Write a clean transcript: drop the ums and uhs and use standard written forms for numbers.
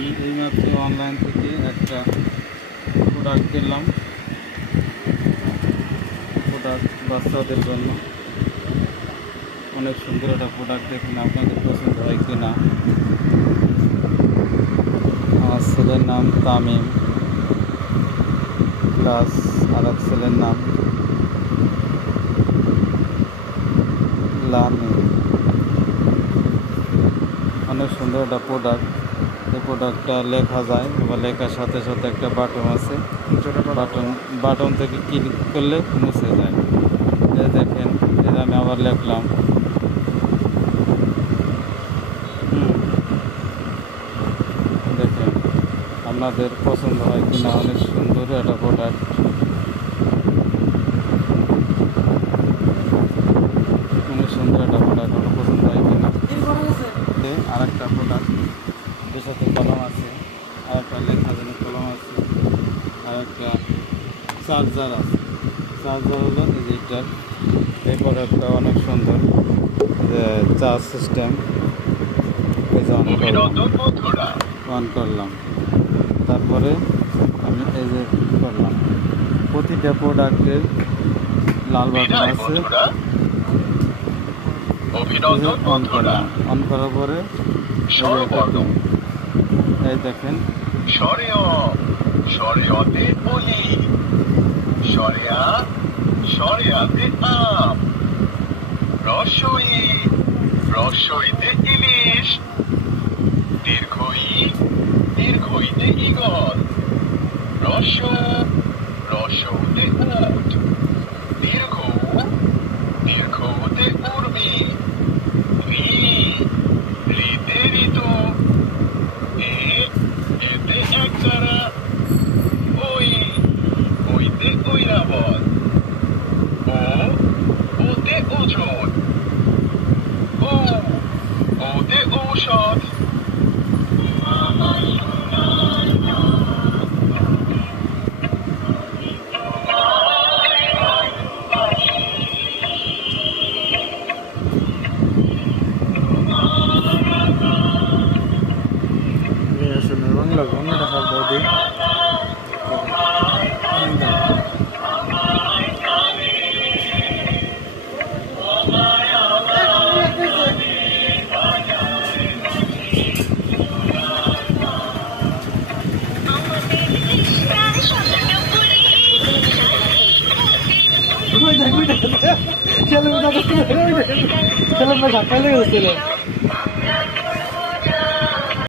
আমি এইমাত্র অনলাইন থেকে একটা প্রোডাক্ট কিনলাম। প্রোডাক্ট বাচ্চাদের জন্য অনেক সুন্দর একটা প্রোডাক্ট। দেখুন আপনাদের পছন্দ হয় কি না। আমার ছেলের নাম তামিম, প্লাস আর এক ছেলের নাম লামি। অনেক সুন্দর একটা প্রোডাক্ট। এই প্রোডাক্টটা লেখা যায়, বা লেখার সাথে সাথে একটা বাটন আছে, বাটন থেকে ক্লিক করলে মুছে যায়। এই দেখেন, এই আমি আবার লিখলাম। দেখেন আপনাদের পছন্দ হয় কিনা। অনেক সুন্দর একটা প্রোডাক্ট। অনেক সুন্দর একটা প্রোডাক্ট, আপনার পছন্দ হয় কিনা। আর একটা প্রোডাক্ট, এর সাথে কলম আছে, আর একটা লেখা যেন কলম আছে, আর একটা চার্জার আছে। চার্জার হলো ডিজিটাল। এই প্রোডাক্টটা অনেক সুন্দর, যে চার্জ সিস্টেম। এই যে অন করলাম, তারপরে আমি এই যে করলাম। প্রতিটা প্রোডাক্টের লাল বাটন আছে, অন করলাম। অন করার পরে এই দেখেন শরিয়তে বলি, শরিয়াতে আম, রসইতে ইলিশ, দীর্ঘইতে ঈগল, রসৌতে উট, দীর্ঘতে উর্মি, ঋতে ঋতু, এতে একতারা, ওইতে ঐরাবত, ওতে ওজন, ওতে ঔষধ। বাংলা বাংলাটা শব্দ দিই। ছেলে ধাক্কা লেগে গেছিল।